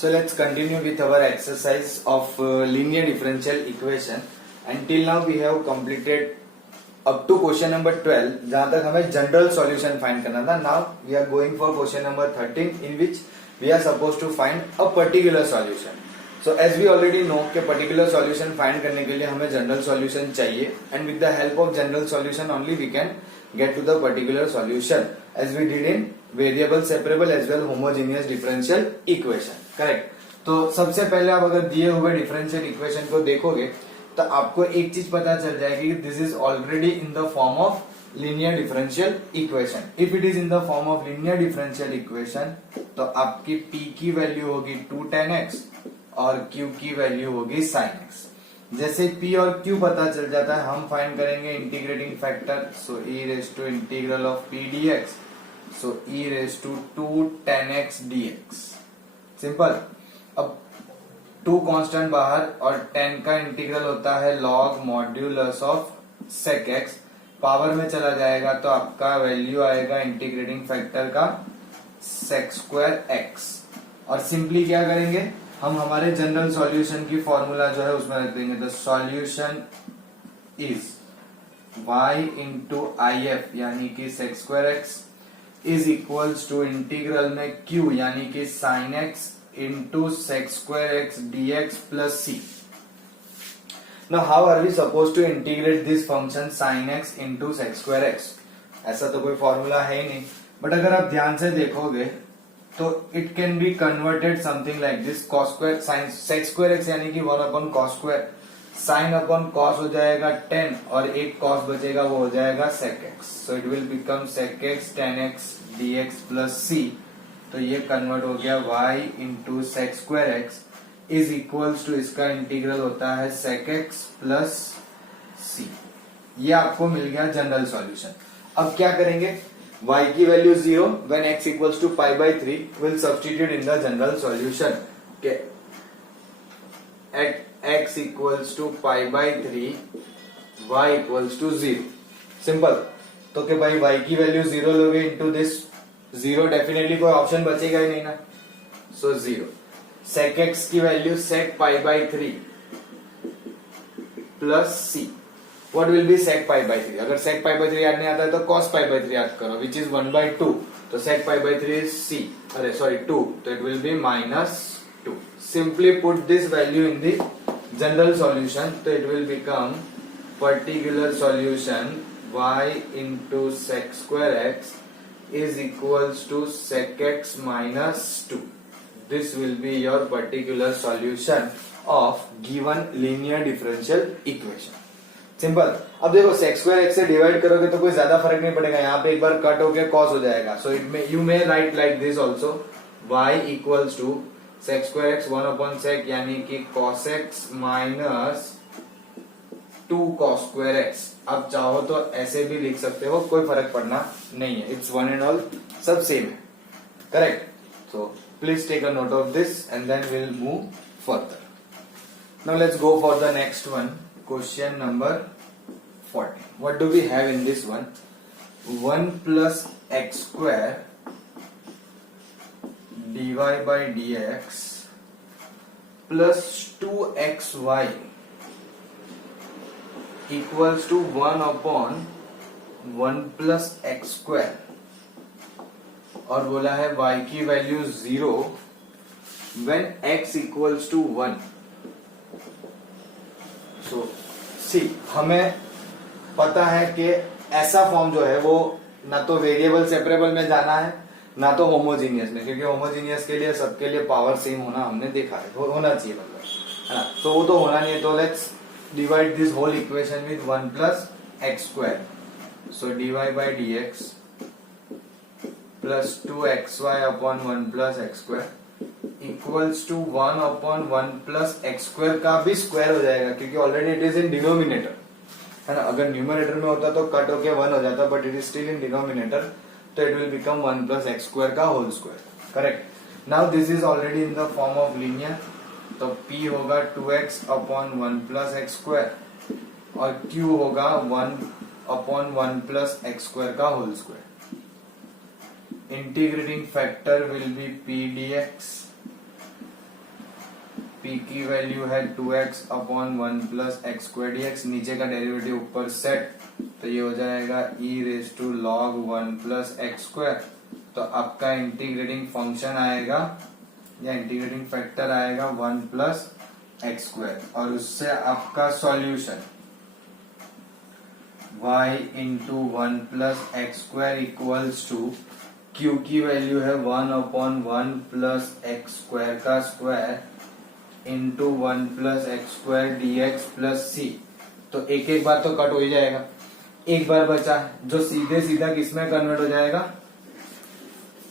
So let's continue with our exercise of linear differential equation. Until now we have completed up to question number 12 जहां तक हमें general solution find करना था. Now we are going for question number 13 in which we are suppose to find a particular solution. So as we already know कि particular solution find करने के लिए हमें जनरल सॉल्यूशन चाहिए and with the help of general solution only we can get to the particular solution as we did in variable separable as well homogeneous differential equation. Correct. तो सबसे पहले आप अगर दिए हुए डिफरेंशियल इक्वेशन को देखोगे तो आपको एक चीज पता चल जाएगी कि this is already in the form of linear differential equation. If it is in the form of linear differential equation तो आपकी p की वैल्यू होगी 2 tan x और q की वैल्यू होगी sin x. जैसे p और q पता चल जाता है हम फाइंड करेंगे integrating factor. So e raise to integral of p dx. So e raise to 2 tan x dx. Simple. अब 2 कांस्टेंट बाहर और 10 का इंटीग्रल होता है log modulus of sec x. Power में चला जाएगा तो आपका वैल्यू आएगा इंटीग्रेटिंग फैक्टर का sec स्क्वायर x. और सिंपली क्या करेंगे हम हमारे जनरल सॉल्यूशन की फॉर्मूला जो है उसमें रख देंगे. The solution is y into I F यानी कि sec square x is equals to integral में q यानी कि sin x into sec square x dx plus c. Now how are we suppose to integrate this function sin x into sec square x. ऐसा तो कोई formula है ही नहीं, but अगर आप ध्यान से देखोगे तो it can be converted something like this. cos square sin sec square x यानी कि 1 upon cos square. sin upon cos हो जाएगा 10 और एक cos बचेगा वो हो जाएगा sec x. So it will become sec x tan x dx plus c. तो ये कन्वर्ट हो गया y into sec square x is equals to इसका इंटीग्रल होता है sec x प्लस c. ये आपको मिल गया जनरल सॉल्यूशन. अब क्या करेंगे y की value 0 when x equals to pi by 3 will substitute in the general solution. Okay. At x equals to pi by 3 y equals to 0. Simple. तो कि भाई y की वैल्यू 0 लोगे इनटू दिस 0 डेफिनेटली कोई ऑप्शन बचेगा ही नहीं ना. सो 0. sec x की value sec pi by 3 plus c. What will be sec pi by 3? अगर sec pi by 3 याद नहीं आता है तो cos pi by 3 याद करो, which is 1 by 2. तो sec pi by 3 is c. अरे sorry 2. तो it will be minus 2. Simply put this value in the general solution. तो it will become particular solution y into sec square x is equals to sec x minus 2. This will be your particular solution of given linear differential equation. Simple. अब देखो sec square x से divide करोगे तो कोई ज्यादा फर्क नहीं पड़ेगा. यहाँ पे एक बार कट होके cos हो जाएगा. सो इट में you may write like this also y equals to sec square x 1 upon sec यानी कि cos x minus 2 cos square x. अब चाहो तो ऐसे भी लिख सकते हो, कोई फर्क पड़ना नहीं है. इट्स वन एंड ऑल सब सेम है. Correct. So please take a note of this and then will move further. Now let's go for the next one. Question number 40. What do we have in this one? 1 plus x square dy by dx plus 2xy equals to 1 upon 1 plus x square. और बोला है y की value 0 when x equals to 1. सो सी हमें पता है कि ऐसा form जो है वो ना तो वेरिएबल सेपरेबल में जाना है ना तो होमोजीनियस में, क्योंकि होमोजीनियस के लिए सबके लिए पावर सेम होना हमने देखा है, होना चाहिए मतलब, है ना. तो वो तो होना नहीं है. तो let's divide this whole equation with 1 plus x square. So dy by dx plus 2xy upon 1 plus x square equals to 1 upon 1 plus x square का भी स्क्वायर हो जाएगा क्योंकि already it is in denominator, है ना. अगर numerator में होता तो कट होके 1 हो जाता, but it is still in denominator. तो it will become 1 plus x square का whole square. Correct. Now this is already in the form of linear. तो p होगा 2x upon 1 plus x square और q होगा 1 upon 1 plus x square का whole square. integrating factor will be p dx p की value है 2x upon 1 plus x square dx, नीचे का derivative ऊपर सेट, तो ये हो जाएगा e raise to log 1 plus x square. तो आपका इंटीग्रेटिंग फंक्शन आएगा या इंटीग्रेटिंग फैक्टर आएगा 1 प्लस एक्स स्क्वायर, और उससे आपका solution y into 1 plus x square equals to q की वैल्यू है 1 अपॉन 1 प्लस एक्स स्क्वायर का square into 1 plus x square dx plus C. तो एक एक बार तो कट हो ही जाएगा, एक बार बचा है जो सीधे सीधा किसमें कन्वर्ट हो जाएगा,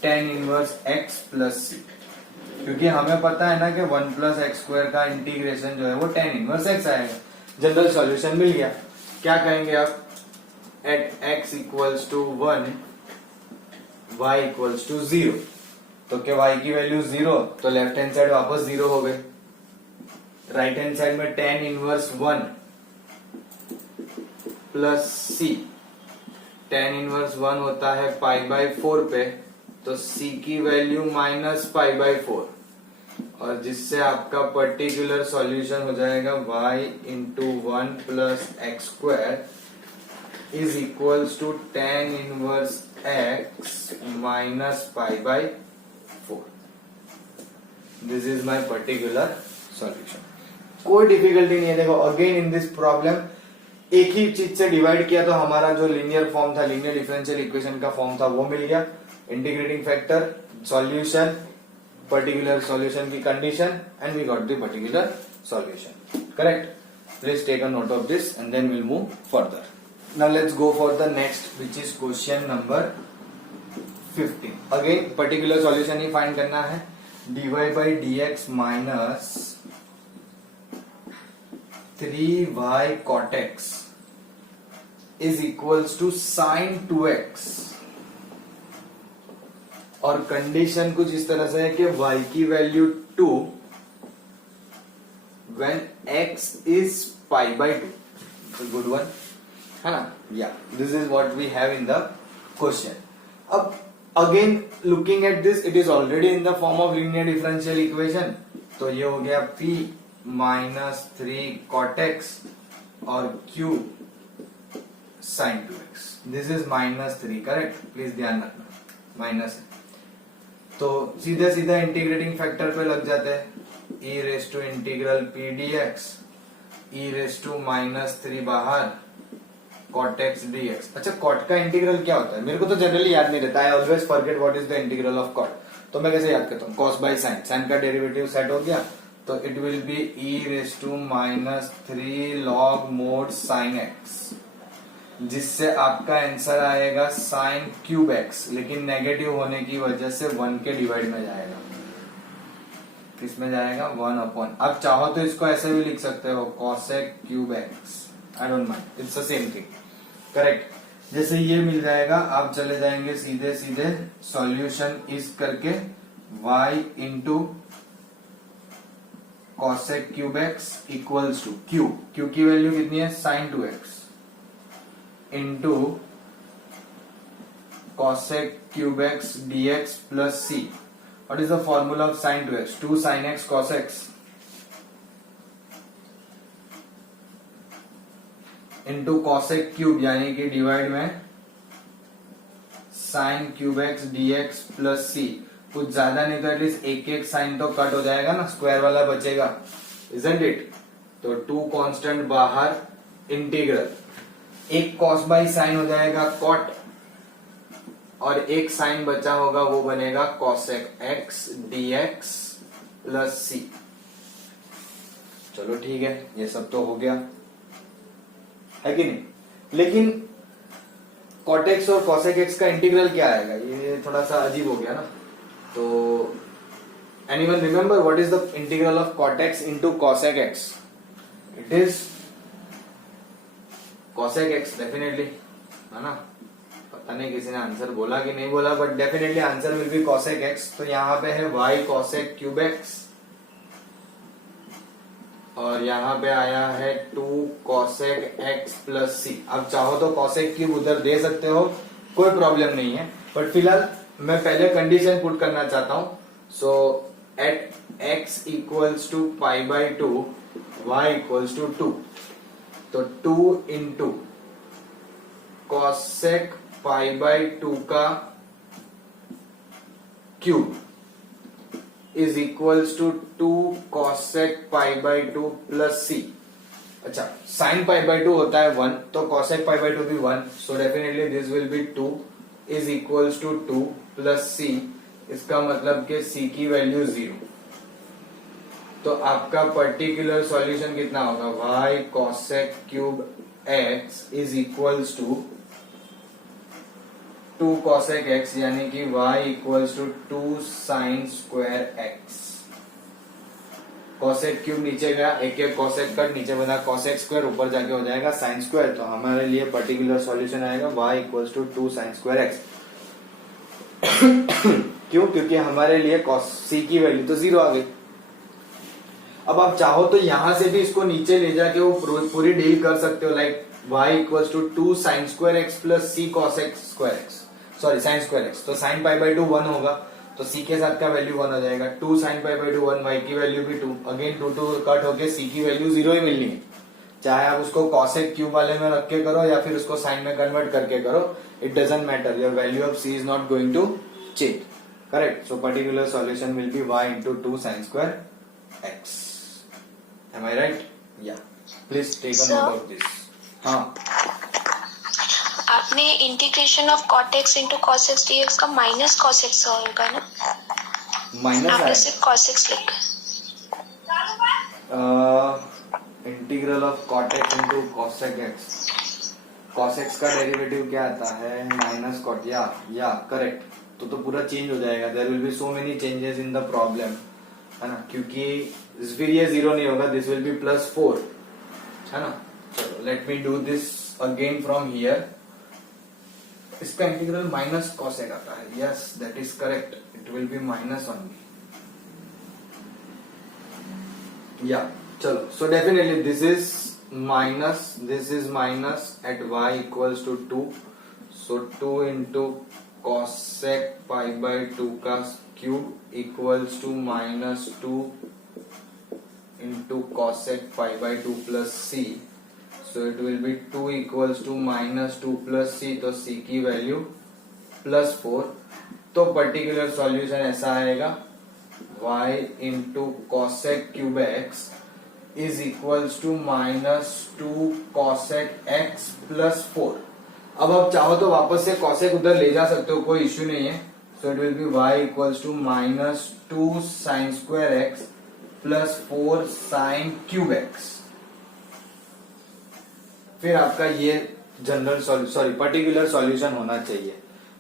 tan inverse x plus c, क्योंकि हमें पता है ना कि 1 प्लस एक्स स्क्वायर का इंटीग्रेशन जो है वो tan इनवर्स x आएगा। जनरल सॉल्यूशन मिल गया। क्या कहेंगे आप, at x equals to 1 y equals to 0, तो क्या y की वैल्यू 0, तो लेफ्ट हैंड साइड वापस 0 हो गए। राइट हैंड साइड में tan inverse 1 plus c, tan inverse 1 होता है पाई बाय 4 पे, तो c की वैल्यू माइनस पाई बाय 4, और जिससे आपका पर्टिकुलर सॉल्यूशन हो जाएगा y into 1 plus x square is equals to tan inverse x minus pi by 4। This is my particular solution. कोई डिफिकल्टी नहीं है। देखो अगेन इन दिस प्रॉब्लम एक ही चीज से डिवाइड किया तो हमारा जो लीनियर फॉर्म था, लीनियर डिफरेंशियल इक्वेशन का फॉर्म था, वो मिल गया। Integrating factor, solution, particular solution की condition, and we got the particular solution. Correct? Please take a note of this and then we'll move further. Now let's go for the next, which is question number 15. Again particular solution he find करना है। dy by dx minus 3y cot x is equals to sin 2x, और condition कुछ इस तरह से है कि y की value 2 when x is pi by 2. It's a good one, है ना? Yeah, this is what we have in the question. अब again looking at this, it is already in the form of linear differential equation. तो ये हो गया p minus 3 cot x और q sin 2x. This is minus 3, correct? Please ध्यान रखना, minus है तो सीधे सीधा इंटीग्रेटिंग फैक्टर पे लग जाते हैं। e raise to integral p dx, e raise to minus 3 बाहर, cot x dx। अच्छा, cot का इंटीग्रल क्या होता है? मेरे को तो जनरली याद नहीं रहता। I always forget what is the integral of cot। तो मैं कैसे याद करता हूँ? cos बाय sin, sin का डेरिवेटिव सेट हो गया, तो it will be e raise to minus 3 log mod sin x, जिससे आपका आंसर आएगा sin क्यूब x, लेकिन नेगेटिव होने की वजह से 1 के डिवाइड में जाएगा। किसमें जाएगा? 1 अपॉन, आप चाहो तो इसको ऐसे भी लिख सकते हो, cosec cube x। I don't mind, it's the same thing. Correct? जैसे ये मिल जाएगा, आप चले जाएंगे सीधे सीधे सॉल्यूशन इज करके y into cosec cube x equals to q की वैल्यू कितनी है? sin 2x into cosec cube x dx plus c। What is the formula of sin 2x? 2 sin x cos x into cosec cube, यानी कि divide में sin cube x dx plus c। कुछ ज्यादा नहीं तो at least एक एक sign तो कट हो जाएगा ना, स्क्वायर वाला बचेगा, इजंट इट? तो 2 कांस्टेंट बाहर, इंटीग्रल, एक cos बाई साइन हो जाएगा cot, और एक साइन बचा होगा वो बनेगा cosec x dx plus c। चलो ठीक है, ये सब तो हो गया, है कि नहीं? लेकिन cot x और cosec x का इंटीग्रल क्या आएगा? ये थोड़ा सा अजीब हो गया ना। तो anyone remember what is the integral of cot x into cosec x? It is cosec x definitely, है ना? पता नहीं किसी ने आंसर बोला कि नहीं बोला, but definitely answer will be cosec x। तो यहाँ पे है y cosec क्यूब x, और यहाँ पे आया है 2 cosec x प्लस c। अब चाहो तो cosec क्यूब उधर दे सकते हो, कोई प्रॉब्लम नहीं है, बट फिलहाल मैं पहले कंडीशन पुट करना चाहता हूं। So at x equals to pi by two y equals to 2, तो 2 इंटू कॉसेक पाई बाई 2 का cube is equals to 2 cosec pi by 2 plus C. अच्छा, साइन पाई बाई 2 होता है 1, तो कॉसेक पाई बाई 2 भी 1, so definitely this will be 2 is equals to 2 plus C. इसका मतलब कि सी की वैल्यू 0। तो आपका पर्टिकुलर सॉल्यूशन कितना होगा, y cosec cube x is equals to 2 cosec x, यानी कि y equals to 2 sine square x। Cosec cube नीचे गया, एक कॉसेक कट नीचे बना कॉसेक स्क्वायर, ऊपर जाके हो जाएगा साइन स्क्वायर। तो हमारे लिए पर्टिकुलर सॉल्यूशन आएगा y equals to 2 sine square x। क्यों? क्योंकि हमारे लिए c की वैल्यू तो 0 आ गई। अब आप चाहो तो यहां से भी इसको नीचे ले जाके वो पूरी डील कर सकते हो, like y equals to 2 sine square x plus c cosec square x, sorry sine square x। तो साइन पाई बाई 2 1 होगा, तो c के साथ का वैल्यू 1 हो जाएगा। 2 साइन पाई बाई 2 1, y की वैल्यू भी 2, अगेन 2 कट होके c की वैल्यू 0 ही मिलनी है। चाहे आप उसको कॉसेक क्यूब वाले में रख के करो या फिर उसको साइन में कन्वर्ट करके करो, it doesn't matter, your value of c is not going to change. Correct? So particular solution will be y into 2 sine square x। Am I right? Yeah. Please take a note of this. हाँ, आपने integration of cot x into cos x dx का minus cos x होगा ना? Minus आपने सिर्फ cos x लिखा। Integral of cot x into cosec x। cos x का derivative क्या आता है? माइनस cot, या करेक्ट। तो पूरा चेंज हो जाएगा, there will be so many changes in the problem, है ना, क्योंकि फिर ये 0 नहीं होगा, दिस विल बी प्लस 4, है ना। चलो let me do this again from here. इसका इंटीग्रल माइनस कॉसेक आता है, yes that is correct, it will be minus only. या चलो, so definitely this is minus at y equals to 2, so 2 into cosec pi by 2 का cube equals to minus 2 into cosec pi by 2 plus C. So it will be 2 equals to minus 2 plus C, तो सी की value plus 4। तो particular solution ऐसा आएगा, y into cosec cube x is equals to minus 2 cosec x plus 4। अब आप चाहो तो वापस से कॉसेक उधर ले जा सकते हो, कोई इश्यू नहीं है। So it will be y equals to minus 2 sine square x plus 4 sine cube x. फिर आपका ये जनरल सॉरी पर्टिकुलर सॉल्यूशन होना चाहिए,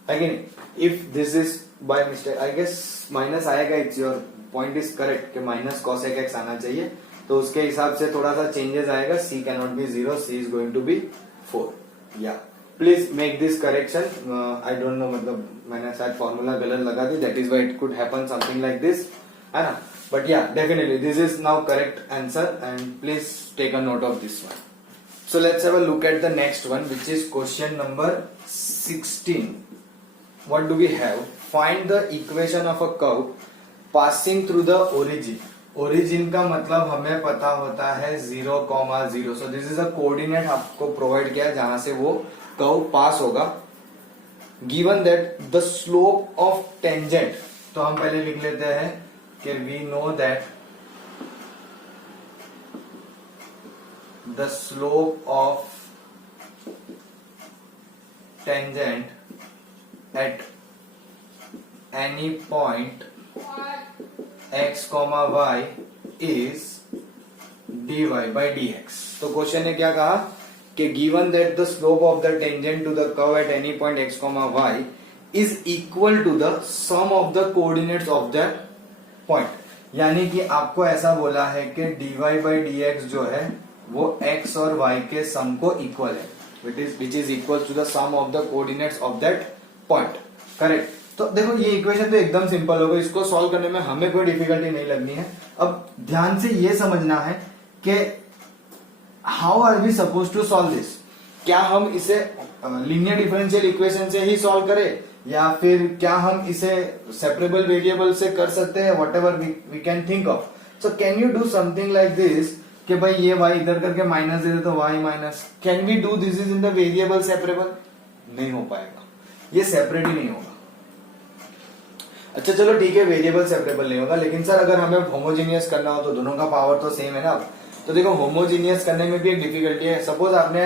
है कि नहीं? If this is by mistake, I guess minus आएगा, it's your point is correct कि माइनस कॉसेक एक्स आना चाहिए, तो उसके हिसाब से थोड़ा सा चेंजेस आएगा। c can not be 0, c is going to be 4। Yeah please make this correction. I don't know, मतलब मैंने शायद फॉर्मूला गलत लगा दी, that is why it could happen something like this, है ना। But yeah definitely this is now correct answer, and please take a note of this one. So let's have a look at the next one, which is question number 16. What do we have? Find the equation of a curve passing through the origin. Origin का मतलब हमें पता होता है 0,0. So this is a coordinate आपको provide किया जहां से वो कर्व पास होगा. Given that the slope of tangent, तो हम पहले लिख लेते हैं कि we know that the slope of tangent at any point x, y is dy by dx. तो क्वेश्चन ने क्या कहा कि given that the slope of the tangent to the curve at any point x, y is equal to the sum of the coordinates of that point. यानी कि आपको ऐसा बोला है कि dy by dx जो है वो x और y के सम को इक्वल है, which is equal to the sum of the coordinates of that point. Correct? तो देखो ये इक्वेशन तो एकदम सिंपल होगा, इसको सॉल्व करने में हमें कोई डिफिकल्टी नहीं लगनी है. अब ध्यान से ये समझना है कि how are we suppose to solve this. क्या हम इसे लीनियर डिफरेंशियल इक्वेशन से ही सॉल्व करें या फिर क्या हम इसे सेपरेबल वेरिएबल से कर सकते हैं, whatever we can think of. So can you do something like this कि भाई ये y इधर करके माइनस दे दे तो y माइनस. Can we do this is in the variable separable? नहीं हो पाएगा, ये सेपरेट ही नहीं होगा. अच्छा चलो ठीक है, वेरिएबल सेपरेबल नहीं होगा, लेकिन सर अगर हमें होमोजीनियस करना हो तो दोनों का पावर तो सेम है ना. तो देखो होमोजीनियस करने में भी एक डिफिकल्टी है. सपोज आपने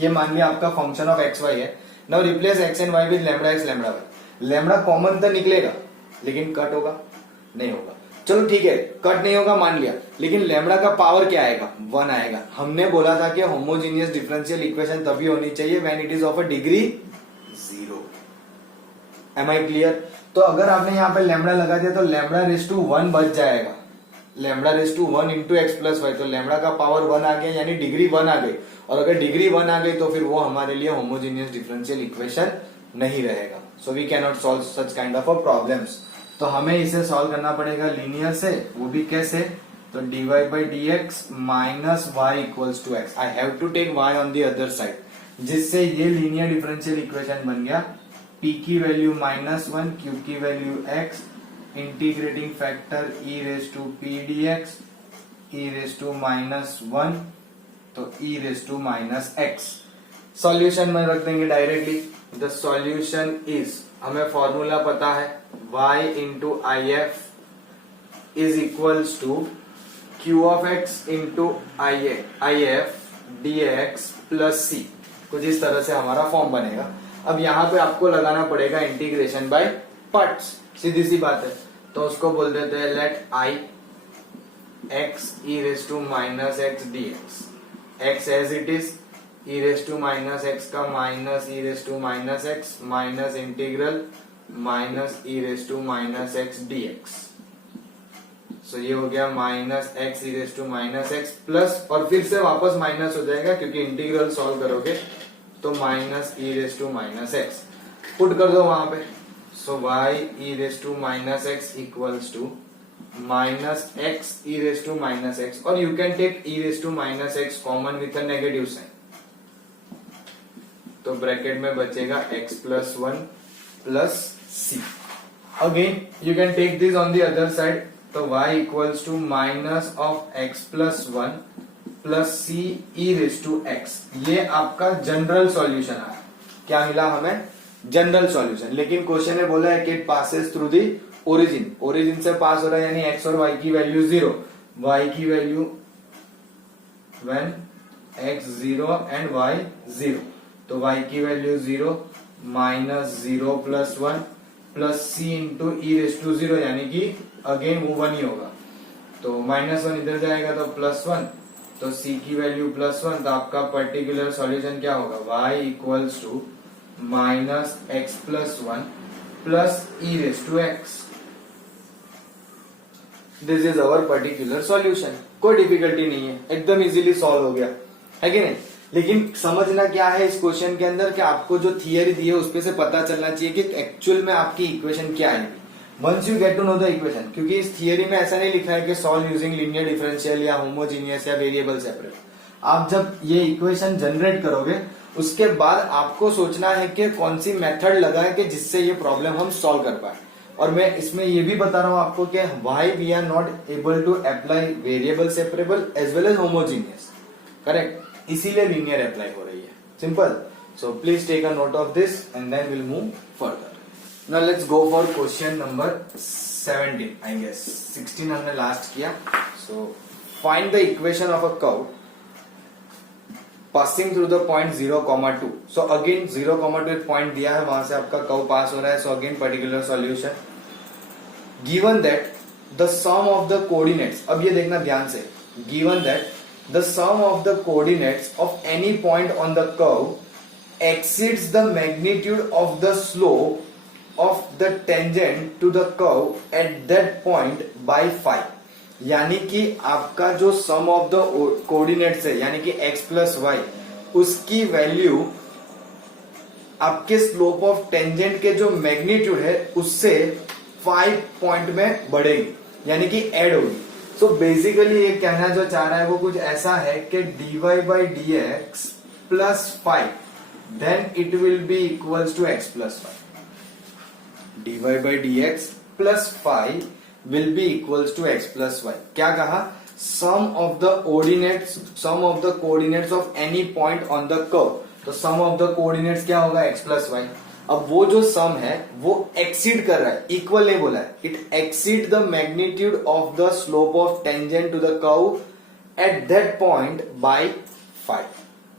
ये मान लिया आपका फंक्शन ऑफ एक्स वाई है. Now replace x and y with lambda x lambda y. Lambda common तो निकलेगा लेकिन कट होगा नहीं होगा. चलो ठीक है, कट नहीं होगा मान लिया, लेकिन लैम्डा का पावर क्या आएगा? 1 आएगा. हमने बोला था कि होमोजीनियस डिफरेंशियल इक्वेशन तभी होनी चाहिए when it is of a degree 0. Am I clear? तो अगर आपने यहाँ पे लैम्डा लगा दिया तो लैम्डा रेस टू 1 बच जाएगा. Lambda raise to 1 into x plus y, तो लैम्डा का पावर 1 आ गया, यानी डिग्री 1 आ गई. और अगर डिग्री 1 आ गई तो फिर वो हमारे लिए होमोजीनियस डिफरेंशियल इक्वेशन नहीं रहेगा. So we can not solve such kind of a problems. तो हमें इसे सॉल्व करना पड़ेगा लीनियर से. वो भी कैसे? तो dy by dx minus y equals to x. I have to take y on the other side, जिससे ये लीनियर डिफरेंशियल इक्वेशन बन गया p की वैल्यू -1, q की value x, integrating factor e raise to p dx, e raise to -1 तो e raise to -x. Solution में रख देंगे डायरेक्टली. द सॉल्यूशन इज, हमें फॉर्मूला पता है, y into I F is equals to q of x into I F d x plus c. कुछ इस तरह से हमारा फॉर्म बनेगा. अब यहाँ पे आपको लगाना पड़ेगा इंटीग्रेशन बाय पार्ट्स. सीधी सी बात है. तो उसको बोल देते हैं let I x e raise to minus x d x. X as it is, e raise to minus x का minus e raise to minus x minus integral minus e raise to minus x d x. So ये हो गया minus x e raise to minus x plus, और फिर से वापस minus हो जाएगा क्योंकि इंटीग्रल सॉल्व करोगे तो minus e raise to minus x put कर दो वहां पे. So y e raise to minus x equals to minus x e raise to minus x, और you can take e raise to minus x common with a negative sign. तो bracket में बचेगा x plus 1 plus c. Again you can take this on the other side. तो y equals to minus of x plus 1 plus c e raise to x. ये आपका general solution आया. क्या मिला हमें? General solution. लेकिन क्वेश्चन ने बोला है कि it passes through the origin. Origin से पास हो रहा है, यानी x और y की वैल्यू 0, y की value when x 0 and y 0. तो y की value 0 minus 0 plus 1 plus c into e raise to 0, यानी कि अगेन वो 1 ही होगा. तो -1 इधर जाएगा तो +1, तो c की वैल्यू +1. तो आपका पर्टिकुलर सॉल्यूशन क्या होगा? y equals to minus x plus 1 plus e raise to x. This is our particular solution. कोई डिफिकल्टी नहीं है, एकदम इजीली सॉल्व हो गया है कि नहीं. लेकिन समझना क्या है इस क्वेश्चन के अंदर कि आपको जो थियरी दी है उसपे से पता चलना चाहिए कि एक्चुअल में आपकी इक्वेशन क्या है. Once you get to know the equation, क्योंकि इस थियरी में ऐसा नहीं लिखा है कि सॉल्व यूजिंग लीनियर डिफरेंशियल या होमोजीनियस या वेरिएबल सेपरेट. आप जब ये इक्वेशन जनरेट करोगे उसके बाद आपको सोचना है कि कौन सी मेथड लगाए कि जिससे ये प्रॉब्लम हम सॉल्व कर पाए. और मैं इसमें ये भी बता रहा हूं आपको कि why we are not able to apply variable separable as well as homogeneous. Correct, इसीलिए लीनियर अप्लाई हो रही है. Simple. So please take a note of this and then will move further. Now let's go for question number 17. I guess 16 हमने last किया. So find the equation of a curve passing through the point 0,2. So again 0,2 एक point दिया है, वहां से आपका curve pass हो रहा है. So again particular solution given that the sum of the coordinates. अब ये देखना ध्यान से. Given that the sum of the coordinates of any point on the curve exceeds the magnitude of the slope of the tangent to the curve at that point by 5. यानी कि आपका जो sum of the coordinates है, यानी कि x plus y, उसकी value आपके slope of tangent के जो मैग्नीट्यूड है उससे 5 पॉइंट में बढ़ेगी, यानी कि ऐड होगी. तो बेसिकली ये कहना जो चाह रहा है वो कुछ ऐसा है कि dy by dx plus 5 then it will be equals to x plus 5. dy by dx plus 5 will be equals to x plus y. क्या कहा? sum of the coordinates of any point on the curve. तो sum of the coordinates क्या होगा? x plus y. अब वो जो सम है वो एक्सीड कर रहा है, इक्वल नहीं बोला है, it exceed the magnitude of the slope of tangent to the curve at that point by 5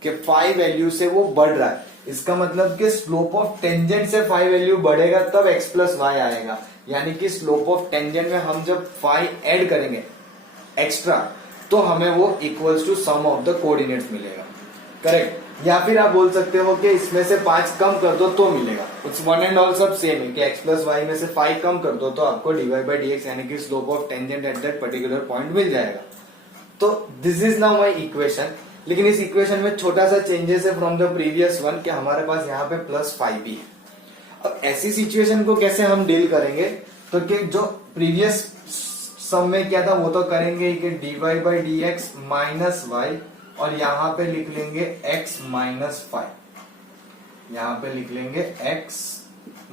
के 5 वैल्यू से वो बढ़ रहा है. इसका मतलब कि स्लोप ऑफ टेंजेंट से 5 वैल्यू बढ़ेगा तब x प्लस वाई आएगा. यानी कि स्लोप ऑफ टेंजेंट में हम जब 5 ऐड करेंगे एक्स्ट्रा तो हमें वो equals to sum of the coordinates मिलेगा. करेक्ट. या फिर आप बोल सकते हो कि इसमें से 5 कम कर दो तो मिलेगा. इट्स वन एंड ऑल सब सेम है कि x प्लस वाई में से 5 कम कर दो तो आपको dy बाई dx यानी कि slope of tangent at that particular point मिल जाएगा. तो this is now my equation. लेकिन इस इक्वेशन में छोटा सा चेंजेस है फ्रॉम द प्रीवियस वन कि हमारे पास यहाँ पे प्लस 5 भी है. अब ऐसी सिचुएशन को कैसे हम डील करेंगे? तो कि जो प्रीवियस सम में क्या था वो तो करेंगे कि dy by dx minus y और यहां पे लिख लेंगे x माइनस 5. यहां पे लिख लेंगे x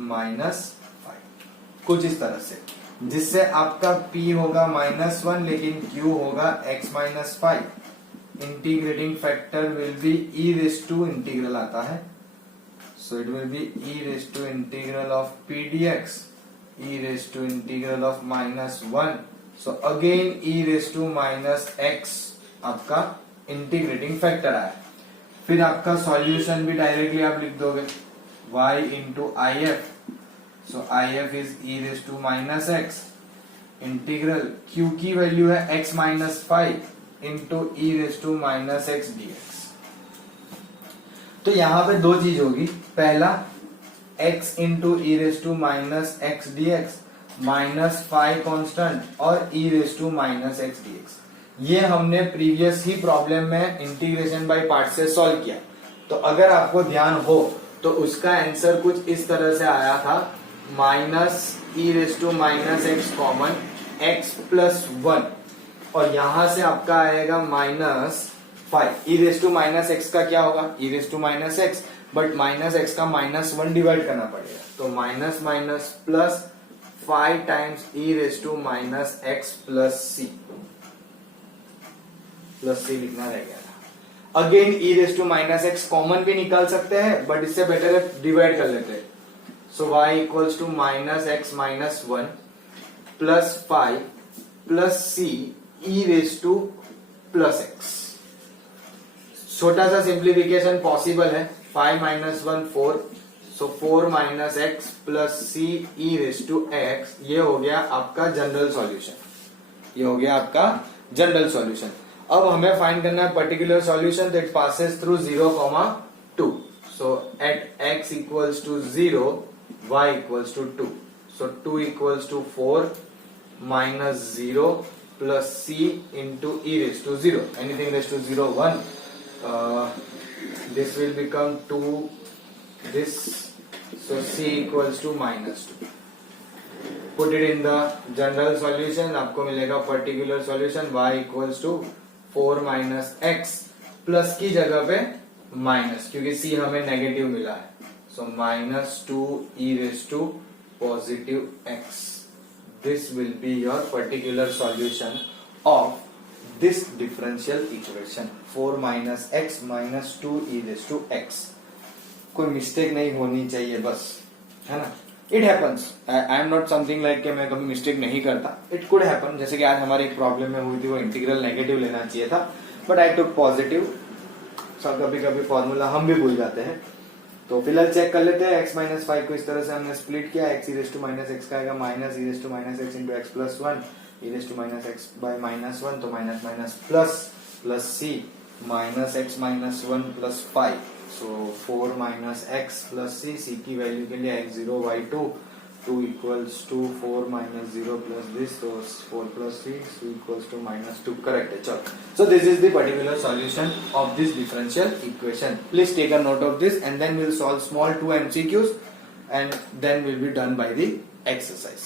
माइनस 5 कुछ इस तरह से, जिससे आपका p होगा -1 लेकिन q होगा x minus 5. Integrating factor will be e raise to integral आता है, so it will be e raise to integral of p dx, e raise to integral of -1, so again e raise to minus x आपका integrating factor आया. फिर आपका solution भी directly आप लिख दोगे y into I F, so I F is e raise to minus x integral q की value है x minus 5 into e raise to minus x dx. तो यहां पे दो चीज होगी. पहला x into e raise to minus x dx minus 5 constant और e raise to minus x dx. ये हमने प्रीवियस ही प्रॉब्लम में इंटीग्रेशन बाय पार्ट से सॉल्व किया. तो अगर आपको ध्यान हो तो उसका आंसर कुछ इस तरह से आया था, minus e raise to minus x common x plus 1 और यहां से आपका आएगा minus 5. E raise to minus x का क्या होगा? E raise to minus x, but minus x का -1 डिवाइड करना पड़ेगा. तो minus minus plus 5 times e raise to minus x plus c लिखना रह गया था. Again e raise to minus x common भी निकाल सकते हैं, बट इससे बेटर है डिवाइड कर लेते हैं. So y equals to minus x minus 1 plus 5 plus c e raise to plus x. छोटा सा सिंप्लीफिकेशन पॉसिबल है. 5 माइनस 1 4, so 4 minus x plus c e raise to x. ये हो गया आपका जनरल सॉल्यूशन. ये हो गया आपका जनरल सॉल्यूशन. अब हमें फाइंड करना है पर्टिकुलर सॉल्यूशन. तो it passes through 0,2. So at x equals to 0 y equals to 2. So 2 equals to 4 minus 0 plus c into e raise to 0. Anything raise to 0 1. This will become 2 this, so c equals to -2. Put it in the general solution. आपको मिलेगा particular solution y equals to 4 minus x plus की जगह पे minus, क्योंकि c हमें negative मिला है. So -2 e raise to positive x. This will be your particular solution of this differential equation. 4 minus x minus 2 e raise to x. कोई mistake नहीं होनी चाहिए बस, है ना. It happens. I am not something like कि मैं कभी मिस्टेक नहीं करता. It could happen. जैसे कि आज हमारे एक प्रॉब्लम में हुई थी, वो इंटीग्रल नेगेटिव लेना चाहिए था, बट आई टुक पॉजिटिव. कभी कभी फॉर्मूला हम भी भूल जाते हैं. तो फिलहाल चेक कर लेते हैं. x माइनस 5 को इस तरह से हमने स्प्लिट किया. x e raise to minus x का आएगा minus e raise to minus x into x plus 1 e raise to minus x by -1. तो minus minus plus plus C minus x minus 1 plus 5. So 4 minus x plus C. C की value के लिए x0 y2 2 equals to 4 minus 0 plus this, तो 4 plus 3 so equals to -2. Correct है. चलो, so this is the particular solution of this differential equation. Please take a note of this and then we'll solve small 2 MCQs and then we'll be done by the exercise.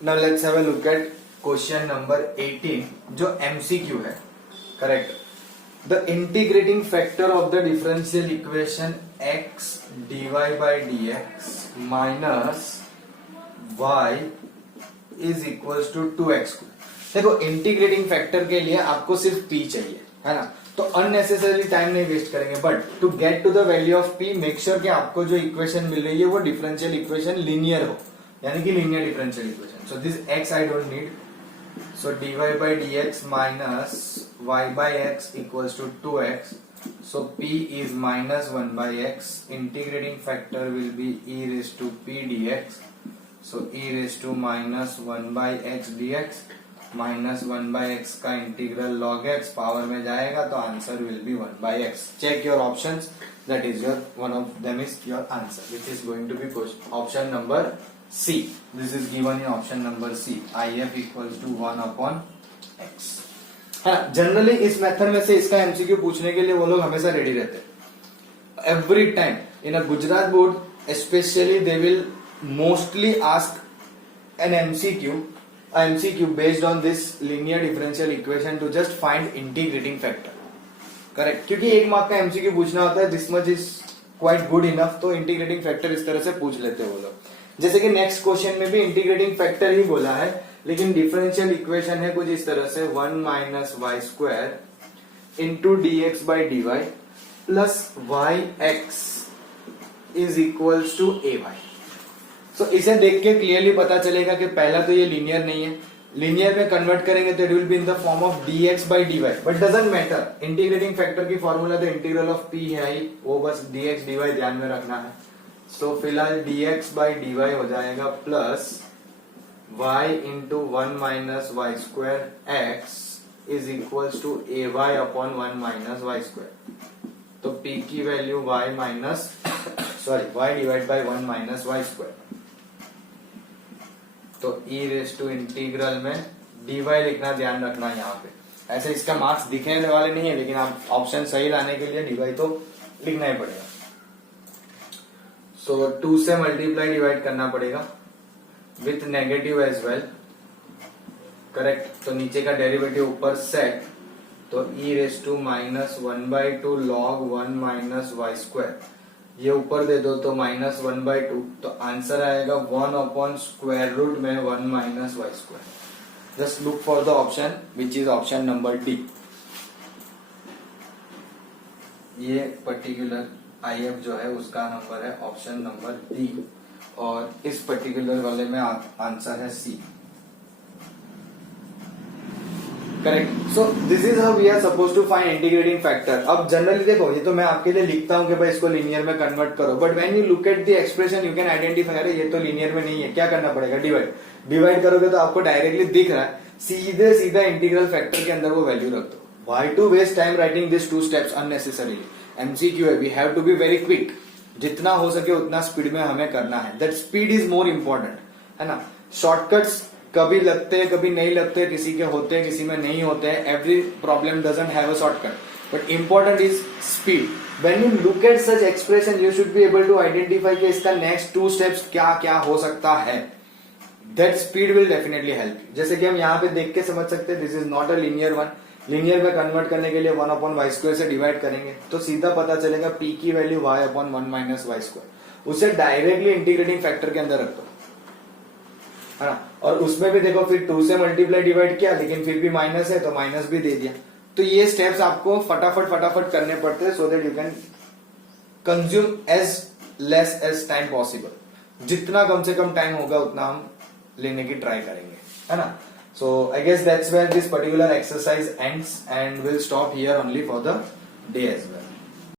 Now let's have a look at question number 18 जो MCQ है. Correct. The integrating factor of the differential equation x dy by dx minus y is equal to 2x square. देखो integrating factor के लिए आपको सिर्फ p चाहिए, है ना, तो अननेसेसरी टाइम नहीं वेस्ट करेंगे, but to get to the value of p make sure कि आपको जो इक्वेशन मिल रही है वो डिफरेंशियल इक्वेशन लीनियर हो, यानी कि linear differential equation. So this x I don't need, so dy by dx minus y by x equals to 2x, so p is minus 1 by x, integrating factor will be e raised to p dx, so e raised to minus 1 by x dx minus 1 by x का integral log x power में जाएगा तो answer will be 1 by x. Check your options, that is your one of them is your answer, which is going to be option number C. This is given in option number C. IF equals to 1 upon x. हाँ, generally इस method में से इसका MCQ पूछने के लिए वो लोग हमेशा रेडी रहते हैं। Every time in a Gujarat board specially they will mostly ask an MCQ based on this linear differential equation to just find integrating factor. Correct, क्योंकि एक मार्क का MCQ पूछना होता है, this much is quite good enough, तो integrating factor इस तरह से पूछ लेते हैं वो लोग। जैसे कि नेक्स्ट क्वेश्चन में भी इंटीग्रेटिंग फैक्टर ही बोला है, लेकिन डिफरेंशियल इक्वेशन है कुछ इस तरह से 1 minus y square into d x by d y plus y x is equals to a y. So इसे देख के क्लियरली पता चलेगा कि पहला तो ये लीनियर नहीं है, लीनियर में कन्वर्ट करेंगे तो it will be in the form of dx by dy, but doesn't matter, integrating factor की फॉर्मूला तो इंटीग्रल ऑफ p है ही, वो बस dx dy ध्यान में रखना है। सो फिलहाल dx by dy हो जाएगा plus y into 1 minus y square x is equals to a y upon 1 minus y square. तो p की वैल्यू y minus y divide by 1 minus y square, तो e रेस टू इंटीग्रल में dy लिखना ध्यान रखना यहाँ पे। ऐसे इसका मार्क्स दिखने वाले नहीं है, लेकिन आप ऑप्शन सही लाने के लिए dy तो लिखना ही पड़ेगा। सो 2 से मल्टीप्लाई डिवाइड करना पड़ेगा with negative as well, correct, तो नीचे का डेरिवेटिव ऊपर सेट, तो e raise to minus 1/2 log 1 minus y square, ये ऊपर दे दो तो माइनस 1/2, तो आंसर आएगा 1 अपॉन स्क्वायर रूट में 1 minus y square. Just look for the option which is option number D. ये पर्टिकुलर IF जो है उसका नंबर है ऑप्शन नंबर डी, और इस पर्टिकुलर वाले में आंसर है c. Correct. So this is how we are suppose to find integrating factor. अब जनरली देखो, ये तो मैं आपके लिए लिखता हूं कि भाई इसको लीनियर में कन्वर्ट करो, but when you look at the expression you can identify, अरे ये तो लीनियर में नहीं है, क्या करना पड़ेगा, डिवाइड करोगे तो आपको डायरेक्टली दिख रहा है, सीधा इंटीग्रल फैक्टर के अंदर वो वैल्यू रख दो। Why to waste time writing this 2 steps unnecessarily? MCQ है, we have to be very quick, जितना हो सके उतना स्पीड में हमें करना है, that speed is more important, है ना। शॉर्टकट्स कभी लगते हैं कभी नहीं लगते, किसी के होते हैं किसी में नहीं होते हैं, every problem doesn't have a shortcut, but important is speed. When you look at such expression you should be able to identify कि इसका नेक्स्ट 2 स्टेप्स क्या क्या हो सकता है, that speed will definitely help. जैसे कि हम यहाँ पे देख के समझ सकते हैं, this is not a linear one, linear में कन्वर्ट करने के लिए 1 अपॉन वाई स्क्वायर से डिवाइड करेंगे तो सीधा पता चलेगा p की वैल्यू y upon 1 minus y square, उसे डायरेक्टली इंटीग्रेटिंग फैक्टर के अंदर रख दो, है ना। और उसमें भी देखो फिर 2 से मल्टीप्लाई डिवाइड किया, लेकिन फिर भी माइनस है तो माइनस भी दे दिया। तो ये स्टेप्स आपको फटाफट करने पड़ते हैं, so that you can consume as less as time possible. जितना कम से कम टाइम होगा उतना हम लेने की ट्राई करेंगे, है ना। So I guess that's where this particular exercise ends, and we'll stop here only for the day as well.